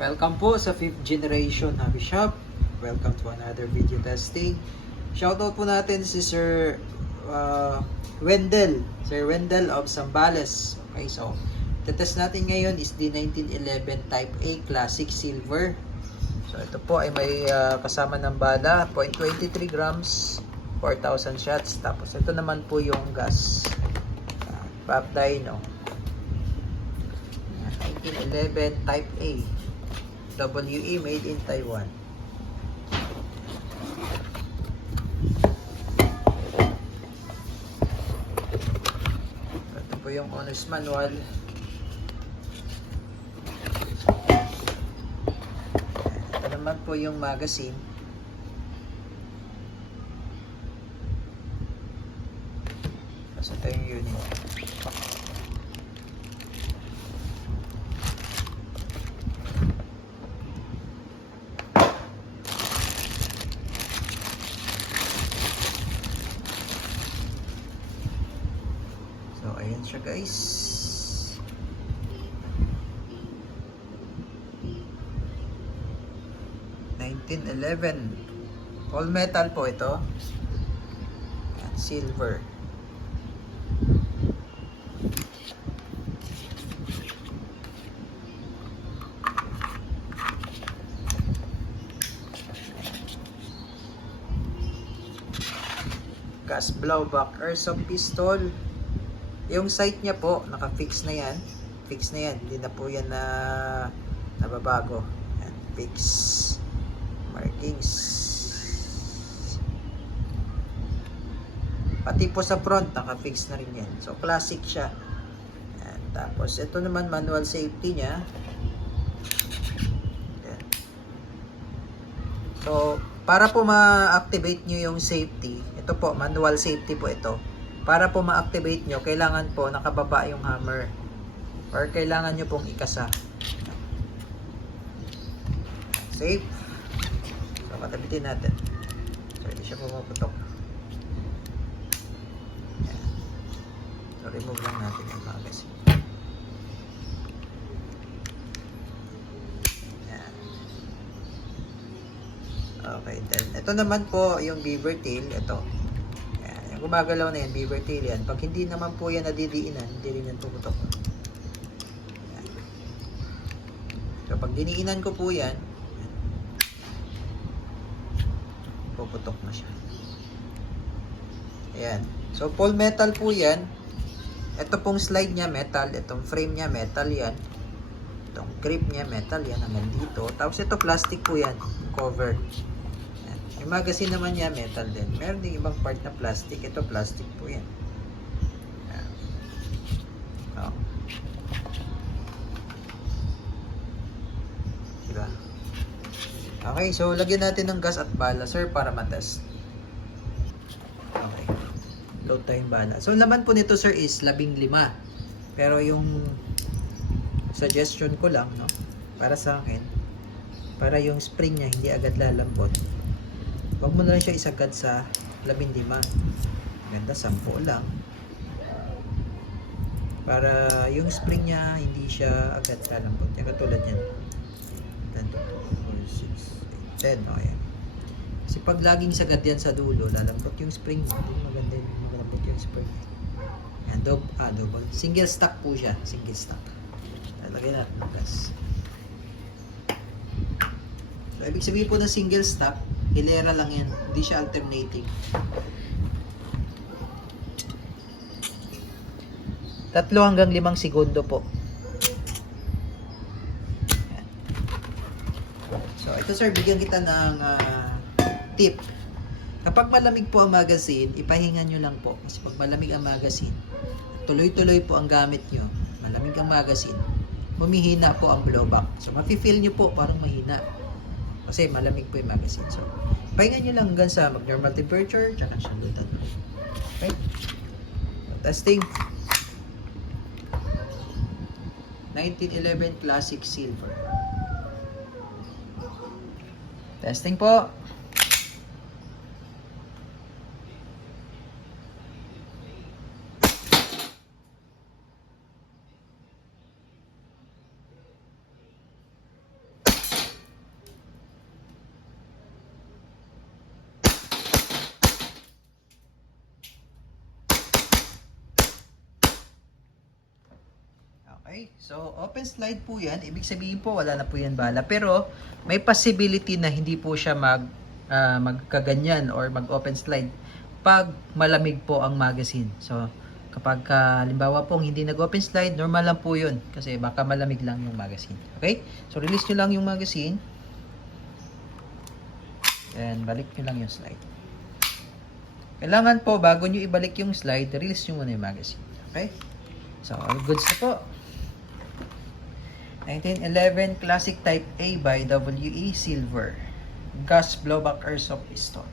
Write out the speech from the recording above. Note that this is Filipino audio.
Welcome po sa 5th generation hobby shop. Welcome to another video testing. Shoutout po natin si Sir Wendell. Sir Wendell of Zambales. Okay, so test natin ngayon is the 1911 Type A Classic Silver. So ito po ay may kasama ng bala, 0.23 grams, 4,000 shots. Tapos ito naman po yung gas. Pop Dyno. 1911 Type A. WE made in Taiwan. Ito po yung owner's manual. Ito naman po yung magazine. Tapos ito yung unit. So, ayan siya guys. All metal po ito. At silver. Gas blowback airsoft pistol. Yung sight niya po, naka-fix na yan. Fix na yan. Hindi na po yan na nababago. Yan, fix. Markings. Pati po sa front, naka-fix na rin yan. So, classic siya. Yan. Tapos, ito naman, manual safety niya. Yan. So, para po ma-activate nyo yung safety, ito po, manual safety po ito. Para po ma-activate nyo, kailangan po nakababa yung hammer. Or kailangan nyo pong ikasa. Safe. So, katabitin natin. So, hindi siya pumaputok. Yan. So, remove lang natin yung magazine. Yan. Okay, then, ito naman po yung beaver tail. Ito. Gumagalaw na yan, beaver tail yan. Pag hindi naman po yan nadidiinan, hindi rin yan pumutok. Yan. So, pag diniinan ko po yan, puputok na siya. Ayan. So, full metal po yan. Ito pong slide niya, metal. Itong frame niya, metal yan. Itong grip niya, metal yan. Hanggang dito. Tapos ito, plastic po yan. Cover. Yung magazine naman niya, metal din. Meron din ibang part na plastic. Ito, plastic po yan. Oh. Diba? Okay, so lagyan natin ng gas at bala, sir, para matest. Okay. Load tayong bala. So, laman po nito, sir, is 15. Pero yung suggestion ko lang, no, para sa akin, para yung spring niya hindi agad lalambot, huwag mo na lang siya isagad sa 15. Ganda, 10 lang. Para yung spring niya, hindi siya agad lalambot. Yung katulad yan. 10, 4, 6, 8, 10. Okay. Kasi pag laging sagad yan sa dulo, lalambot yung spring. Hindi maganda yung malambot yung spring. Yan, double. Single stack po siya. Single stack. Lagyan natin ng gas. So, ibig sabihin po ng single stack, hilera lang yan. Hindi siya alternating. 3 hanggang 5 segundo po. Ayan. So, ito sir, bigyan kita ng tip. Kapag malamig po ang magazine, ipahinga nyo lang po. Kasi pag malamig ang magazine, tuloy-tuloy po ang gamit nyo. Malamig ang magazine, humihina po ang blowback. So, mafe-feel nyo po parang mahina. Kasi malamig po yung magazine. So, pahinga nyo lang hanggang sa mag-normal temperature, tsaka siya lutan. Okay? So, testing. 1911 Classic Silver. Testing po. Okay, so open slide po yan. Ibig sabihin po, wala na po yan bala. Pero, may possibility na hindi po siya magkaganyan or mag-open slide pag malamig po ang magazine. So, kapag halimbawa pong hindi nag-open slide, normal lang po yun. Kasi baka malamig lang yung magazine. Okay? So, release nyo lang yung magazine. And balik nyo lang yung slide. Kailangan po, bago nyo ibalik yung slide, release nyo muna yung magazine. Okay? So, all goods na po. 1911 Classic Type A by WE Silver. Gas blowback airsoft pistol.